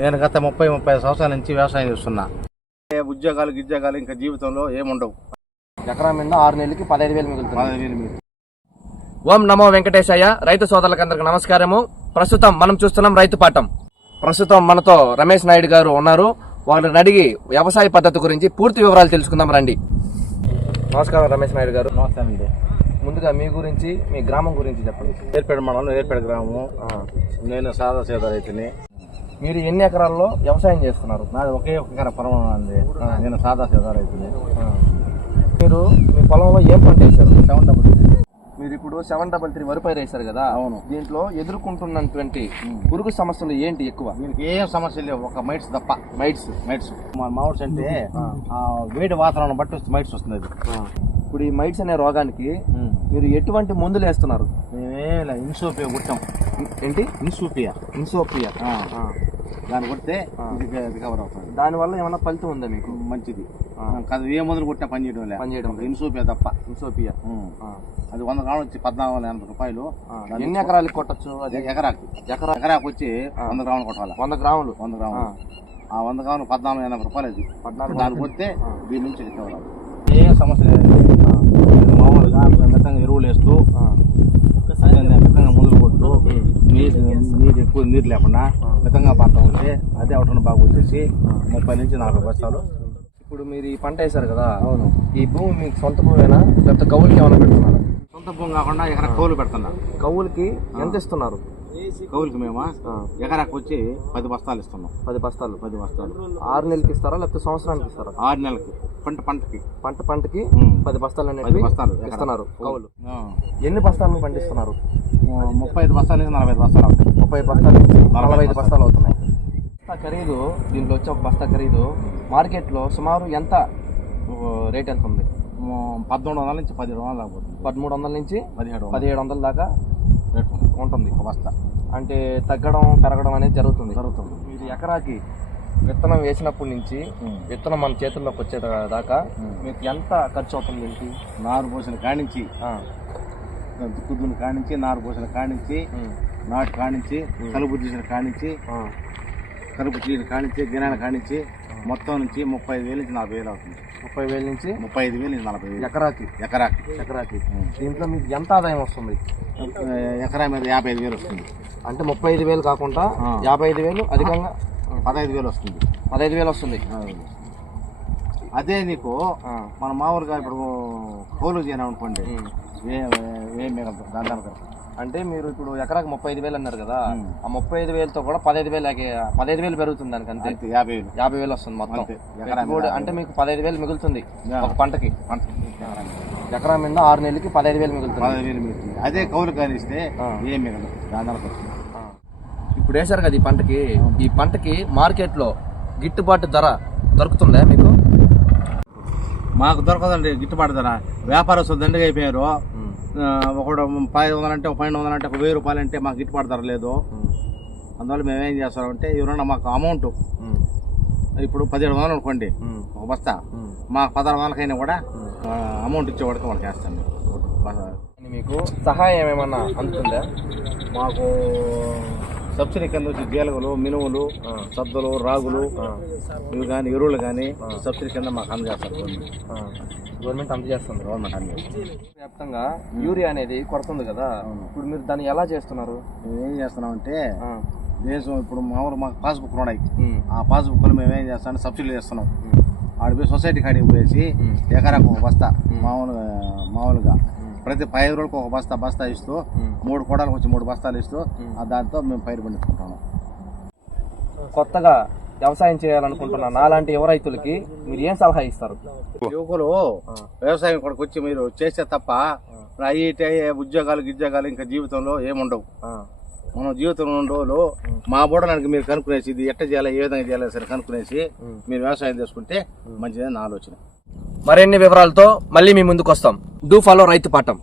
నేను గత 30-35 సంవత్సరాల నుంచి వ్యవసాయం చేస్తున్నా. ఉద్యోగాలు ఇంకా జీవితంలో ఏముండవు. ఎకరా మీద 6 నెలలకి 15,000 మిగులుతుంది. 15,000. ఓం నమో వెంకటేశయ్య. రైతు సోదరులకందరికి నమస్కారము. ప్రస్తుతం మనం చూస్తున్నాం రైతు పాఠం. ప్రస్తుతం మనతో రమేష్ నాయుడు గారు ఉన్నారు. వాళ్ళని అడిగి వ్యవసాయ పద్ధతి గురించి పూర్తి వివరాలు తెలుసుకుందాం రండి. నమస్కారం రమేష్ నాయుడు గారు. నమస్తే అండి. ముందుగా మీ గురించి, మీ గ్రామం గురించి చెప్పండి. ఏర్పేట మండలం, ఏర్పేట గ్రామము. నేను సాదా సీదా రైతుని. మీరు ఎన్ని ఎకరాల్లో వ్యవసాయం చేస్తున్నారు? నాది ఒకే ఒక ఎకరా పొలం ఉంది. నేను సాదా సీదా రైతుని. మీరు మీ పొలంలో ఏం పంట వేశారు? 733. మీరు ఇప్పుడు 733 వరి పైరు వేశారు కదా. అవును. దీంట్లో ఎదుర్కొంటున్నటువంటి పురుగు సమస్యలు ఏంటి ఎక్కువ? దీనికి ఏం సమస్య లేవు, ఒక మైట్స్ తప్ప. మైట్స్ మా మామిడ్స్ అంటే వేడి వాతావరణం బట్టి మైట్స్ వస్తుంది. ఇప్పుడు ఈ మైట్స్ అనే రోగానికి మీరు ఎటువంటి మందులు వేస్తున్నారు? మేమే ఇన్సోపియా కుట్టాం. ఏంటి? ఇన్సోపియా దాన్ని కొడితే రికవర్ అవుతుంది. దానివల్ల ఏమైనా ఫలితం ఉందా మీకు? మంచిది కాదు, ఏ మందులు కొట్టినా పనిచేయడం ఇన్సోపియా తప్ప. ఇన్సోపియా అది 100 గ్రాములు వచ్చి 1480 రూపాయలు. ఎన్ని ఎకరాలకి కొట్టచ్చు? అది ఎకరాకి వచ్చి 100 గ్రాములు కొట్టాలి. 100 గ్రాములు. ఆ 100 గ్రాములు 1480 రూపాయలు. అది 14 దాన్ని కొడితే దీని నుంచి రికవర్ అవుతుంది. ఏ సమస్య లేదు. మామూలుగా మెత్తంగా ఎరువులు వేస్తూ మెత్తంగా మందులు కొట్టు, నీరు ఎక్కువ నీరు లేకుండా మితంగా పడతా ఉంటే అదే అవటం బాగా వచ్చేసి 30 నుంచి 40 బస్తాలు. ఇప్పుడు మీరు ఈ పంట వేశారు కదా. అవును. ఈ భూమి మీకు సొంత భూమేనా లేకపోతే కౌలుకి ఏమైనా పెడుతున్నారు? సొంత భూమి కాకుండా ఎకరా కౌలు పెడుతున్నా. కౌలుకి ఎంత ఇస్తున్నారు? కౌలుకి మేము ఎకరాకి వచ్చి 10 బస్తాలు ఇస్తున్నాం. 10 బస్తాలు. 10 బస్తాలు 6 నెలలకి ఇస్తారా లేకపోతే సంవత్సరానికి ఇస్తారా? 6 నెలలకి. పంటకి 10 బస్తాలు అనేది 10 బస్తాలు ఇస్తున్నారు కౌలు. ఎన్ని బస్తాలను పండిస్తున్నారు? 35 బస్తాలు నుంచి 45 బస్తాలు అవుతాయి. 30 బస్తాలు నుంచి 45 బస్తాలు అవుతున్నాయి. ఖరీదు దీంట్లో వచ్చే ఒక బస్తా ఖరీదు మార్కెట్లో సుమారు ఎంత రేట్ ఎంత ఉంది? 1,700 నుంచి 1,700 దాకా పోతుంది. 1,300 నుంచి 1,700 దాకా రేట్ ఉంటుంది ఒక బస్తా. అంటే తగ్గడం పెరగడం అనేది జరుగుతుంది. మీరు ఎకరాకి విత్తనం వేసినప్పటి నుంచి విత్తనం మన చేతుల్లోకి వచ్చే దాకా మీకు ఎంత ఖర్చు అవుతుంది? ఏంటి? నారు పోసిన కానించి, దుక్కుదుని కానించి, నారు పోసిన కానించి, నాటు కానించి, కలుపు తీసిన కానించి, కలుపు తీసిన కానించి, గినాల కానించి మొత్తం నుంచి 35,000 నుంచి 40,000 అవుతుంది. 30,000 నుంచి 35,000 నుంచి 40,000 ఎకరాకి. దీంట్లో మీకు ఎంత ఆదాయం వస్తుంది? ఎకరా మీద 55,000 వస్తుంది. అంటే 35,000 కాకుండా 55,000 అధికంగా 15,000 వస్తుంది. 15,000 వస్తుంది. అదే నీకు మన మామూలుగా ఇప్పుడు కౌలు చేయను అనుకోండి, ఏం మిగలదు దాని. అంటే మీరు ఇప్పుడు ఎకరాకి 35,000 అన్నారు కదా. ఆ 35,000తో కూడా 15,000 పెరుగుతుంది. దానికి అంతే 50,000 వస్తుంది మొత్తం. అంటే మీకు 15,000 మిగులుతుంది ఒక పంటకి. ఎకరా మీద 6 నెలలకి 15,000 మిగులుతుంది. అదే కౌలు కానిస్తే ఏం మిగలదు దాని. ఇప్పుడు వేశారు కదా ఈ పంటకి మార్కెట్లో గిట్టుబాటు ధర దొరుకుతుందా మీకు? మాకు దొరకదండి గిట్టుబాటు ధర. వ్యాపారస్తులు దండగా అయిపోయారు. ఒకడు 500 అంటే 1200 అంటే 1,000 రూపాయలు అంటే మాకు గిట్టుబాటు ధర లేదు. అందువల్ల మేమేం చేస్తామంటే ఎవరన్నా మాకు అమౌంట్ ఇప్పుడు 1700 అనుకోండి ఒక బస్తా, మాకు 1600కైనా కూడా అమౌంట్ ఇచ్చేవాడికి వాళ్ళకి వేస్తాను. మీకు సహాయం ఏమన్నా అందుతుందా? మాకు సబ్సిడీ కింద వచ్చి జీలగలు, మినుములు, సద్దలు, రాగులు ఇవి కానీ ఎరువులు కానీ సబ్సిడీ కింద మాకు అందజేస్తారు. గవర్నమెంట్ అందజేస్తుంది. వ్యాప్తంగా యూరియా అనేది కొడుతుంది కదా. ఇప్పుడు మీరు దాన్ని ఎలా చేస్తున్నారు? మేము ఏం చేస్తున్నామంటే దేశం ఇప్పుడు మామూలు మాకు పాస్బుక్ ఉన్నాయి. ఆ పాస్బుక్లు మేము ఏం చేస్తామంటే సబ్సిడీ చేస్తున్నాం. ఆడిపోయి సొసైటీ కాడికి పోయేసి ఎకరాకు ఒక బస్తా మామూలుగా ప్రతి 5 రోజులకు ఒక బస్తా ఇస్తూ 3 కోడలకు వచ్చి 3 బస్తాలు ఇస్తూ దాంతో మేము పైరు పండించుకుంటున్నాం. కొత్తగా వ్యవసాయం చేయాలనుకుంటున్నా నాలాంటి యువ రైతులకి మీరు ఏం సలహా ఇస్తారు? యువకులు వ్యవసాయం ఇక్కడికి వచ్చి మీరు చేస్తే తప్ప ఐఐటి ఉద్యోగాలు ఇంకా జీవితంలో ఏముండవు. మనం జీవితంలో 2 రోజులు మా బోడడానికి మీరు కనుక్కునేసి ఇది ఎట్ట చేయాలి, ఏ విధంగా చేయాలి సరే కనుక్కునేసి మీరు వ్యవసాయం చేసుకుంటే మంచిదని నా ఆలోచన. మరిన్ని వివరాలతో మళ్ళీ మీ ముందుకు వస్తాం. డూ ఫాలో రైతు పాఠం.